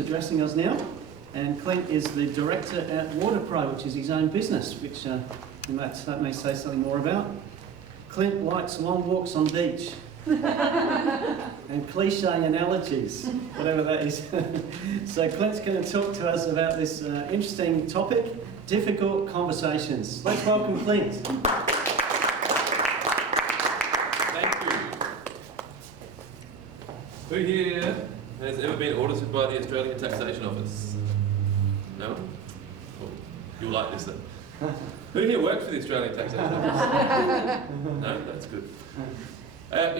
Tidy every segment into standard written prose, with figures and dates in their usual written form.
Addressing us now, and Clint is the director at WaterPro, which is his own business, which that may say something more about. Clint likes long walks on beach and cliche analogies, whatever that is. So Clint's going to talk to us about this interesting topic, difficult conversations. Let's welcome Clint. Thank you. Who here has ever been audited by the Australian Taxation Office? No? Cool. You'll like this then. Who here works for the Australian Taxation Office? No? That's good.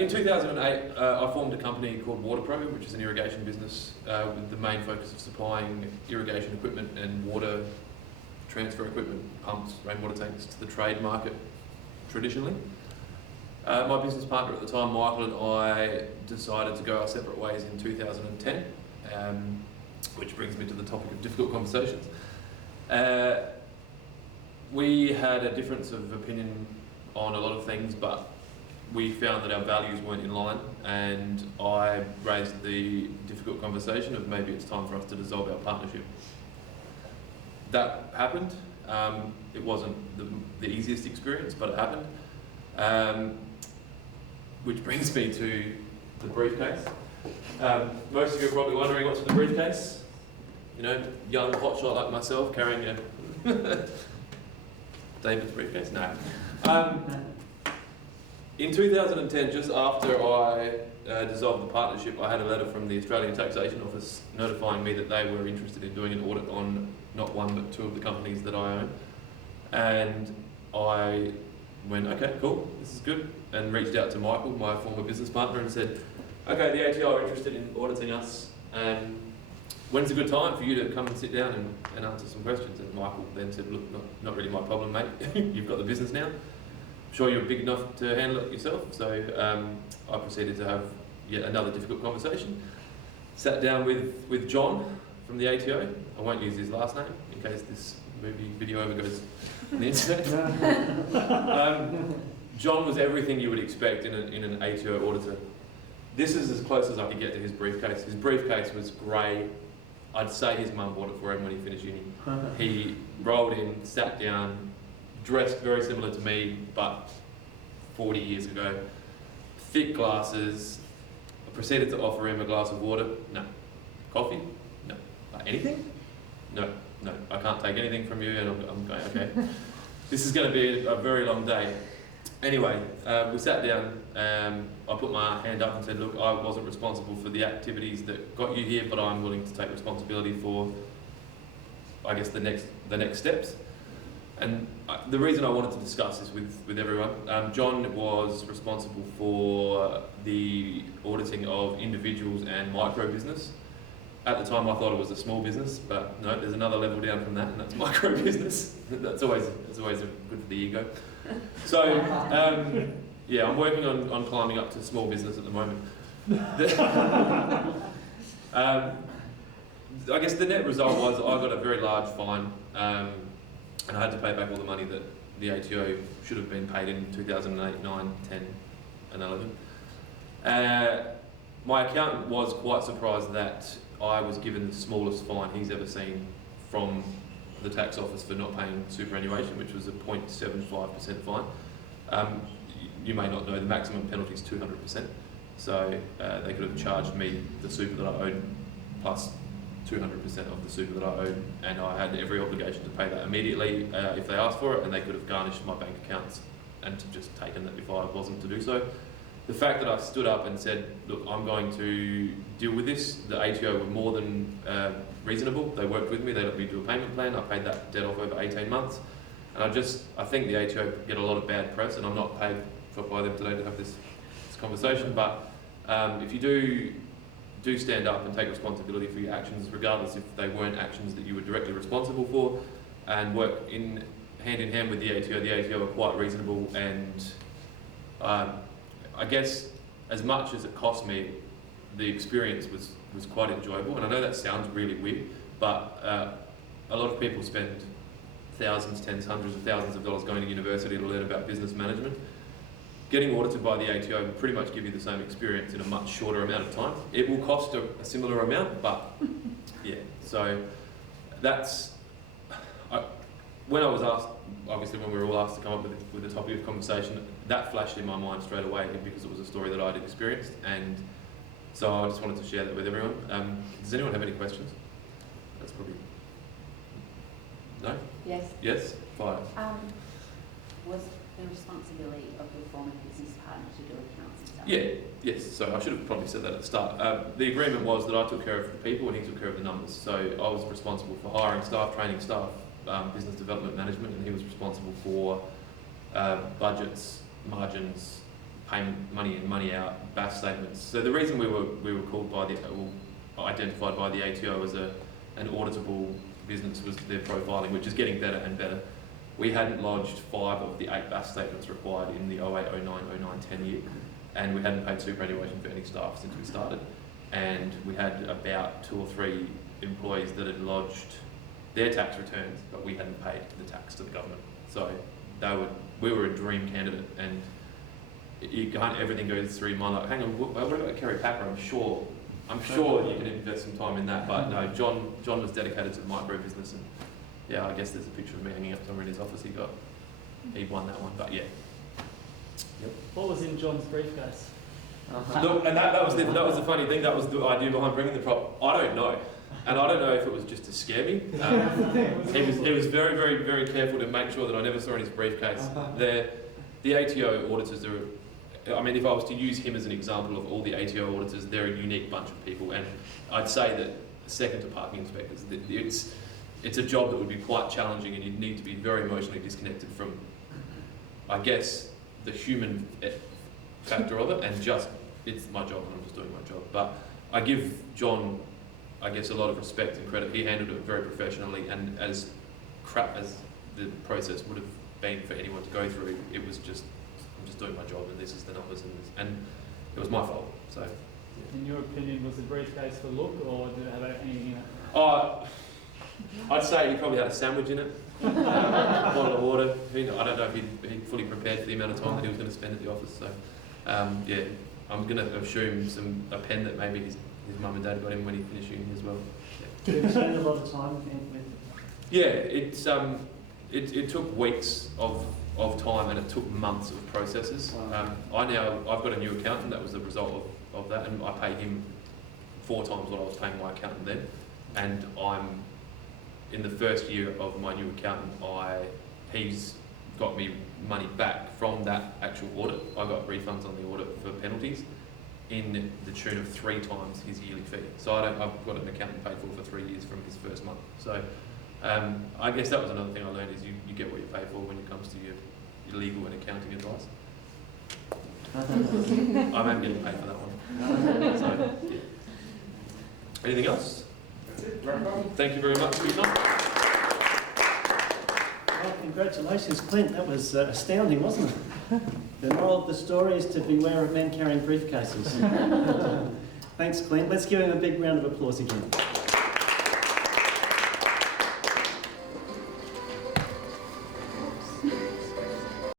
In 2008, I formed a company called WaterPro, which is an irrigation business with the main focus of supplying irrigation equipment and water transfer equipment, pumps, rainwater tanks to the trade market traditionally. My business partner at the time, Michael, and I decided to go our separate ways in 2010, which brings me to the topic of difficult conversations. We had a difference of opinion on a lot of things, but we found that our values weren't in line, and I raised the difficult conversation of maybe it's time for us to dissolve our partnership. That happened. It wasn't the easiest experience, but it happened. Which brings me to the briefcase. Most of you are probably wondering what's in the briefcase. You know, young hotshot like myself carrying a David's briefcase? No. In 2010, just after I dissolved the partnership, I had a letter from the Australian Taxation Office notifying me that they were interested in doing an audit on not one but two of the companies that I own. And I went, okay, cool, this is good, and reached out to Michael, my former business partner, and said, okay, the ATO are interested in auditing us, and when's a good time for you to come and sit down and answer some questions? And Michael then said, look, not really my problem, mate. You've got the business now. I'm sure you're big enough to handle it yourself. So I proceeded to have yet another difficult conversation. Sat down with John from the ATO. I won't use his last name in case this video ever goes on the internet. John was everything you would expect in an ATO auditor. This is as close as I could get to his briefcase. His briefcase was grey. I'd say his mum bought it for him when he finished uni. He rolled in, sat down, dressed very similar to me, but 40 years ago. Thick glasses. I proceeded to offer him a glass of water. No. Coffee? No. Anything? No. I can't take anything from you, and I'm going, okay. This is going to be a very long day. Anyway, we sat down. I put my hand up and said, look, I wasn't responsible for the activities that got you here, but I'm willing to take responsibility for, I guess, the next steps. And the reason I wanted to discuss this with everyone, John was responsible for the auditing of individuals and micro business. At the time I thought it was a small business, but no, there's another level down from that, and that's micro business. That's always good for the ego. So, yeah, I'm working on climbing up to small business at the moment. I guess the net result was I got a very large fine, and I had to pay back all the money that the ATO should have been paid in 2008, 9, 10 and 11. My accountant was quite surprised that I was given the smallest fine he's ever seen from the tax office for not paying superannuation, which was a 0.75% fine. You may not know the maximum penalty is 200%, so they could have charged me the super that I owed plus 200% of the super that I owed, and I had every obligation to pay that immediately if they asked for it, and they could have garnished my bank accounts and just taken it if I wasn't to do so. The fact that I stood up and said, look, I'm going to deal with this, the ATO were more than reasonable. They worked with me, they let me do a payment plan. I paid that debt off over 18 months. And I think the ATO get a lot of bad press, and I'm not paid by them today to have this conversation, but if you do stand up and take responsibility for your actions, regardless if they weren't actions that you were directly responsible for, and work hand in hand with the ATO are quite reasonable, and I guess as much as it cost me, the experience was quite enjoyable. And I know that sounds really weird, but a lot of people spend thousands, tens, hundreds of thousands of dollars going to university to learn about business management. Getting audited by the ATO will pretty much give you the same experience in a much shorter amount of time. It will cost a similar amount, but yeah, So that's, when I was asked, obviously when we were all asked to come up with the topic of conversation, that flashed in my mind straight away because it was a story that I'd experienced, and so I just wanted to share that with everyone. Does anyone have any questions? That's probably... No? Yes. Yes? Fire. Was the responsibility of your former business partner to do accounts and stuff? Yeah, yes. So I should have probably said that at the start. The agreement was that I took care of the people and he took care of the numbers. So I was responsible for hiring staff, training staff, business development management, and he was responsible for budgets, margins, payment, money in, money out, BAS statements. So the reason we were called by identified by the ATO as an auditable business was their profiling, which is getting better and better. We hadn't lodged 5 of the 8 BAS statements required in the 08, 09, 09, 10 year, and we hadn't paid superannuation for any staff since we started. And we had about 2 or 3 employees that had lodged their tax returns, but we hadn't paid the tax to the government. So we were a dream candidate, and everything goes through your mind like, hang on, what about Kerry Packer? I'm sure you can invest some time in that, but no, John was dedicated to the micro business, and yeah, I guess there's a picture of me hanging up somewhere in his office. He won that one, but yeah. Yep. What was in John's briefcase? Look, and that was the funny thing. That was the idea behind bringing the prop. I don't know, and I don't know if it was just to scare me. He was very, very, very careful to make sure that I never saw in his briefcase. The ATO auditors are. I mean, if I was to use him as an example of all the ATO auditors, they're a unique bunch of people, and I'd say that second to parking inspectors, it's a job that would be quite challenging, and you'd need to be very emotionally disconnected from, I guess, the human factor of it, and it's my job and I'm just doing my job. But I give John, I guess, a lot of respect and credit. He handled it very professionally, and as crap as the process would have been for anyone to go through, it was just, I'm just doing my job, and this is the numbers, and it was my fault. So, in your opinion, was the briefcase for look, or did it have anything in it? I'd say he probably had a sandwich in it, a bottle of water. I don't know if he'd fully prepared for the amount of time that he was going to spend at the office. So, yeah, I'm going to assume a pen that maybe his mum and dad got him when he finished uni as well. Yeah. Did you spend a lot of time with? Yeah, it took weeks of time, and it took months of processes. Wow. I've got a new accountant. That was the result of that, and I pay him 4 times what I was paying my accountant then. And I'm in the first year of my new accountant, he's got me money back from that actual audit. I got refunds on the audit for penalties in the tune of 3 times his yearly fee. So I've got an accountant paid for 3 years from his first month. So I guess that was another thing I learned, is you get what you pay for when it comes to your legal and accounting advice. I am getting paid for that one. So, yeah. Anything else? Thank you very much for your time. Well, congratulations, Clint. That was astounding, wasn't it? The moral of the story is to beware of men carrying briefcases. Thanks, Clint. Let's give him a big round of applause again.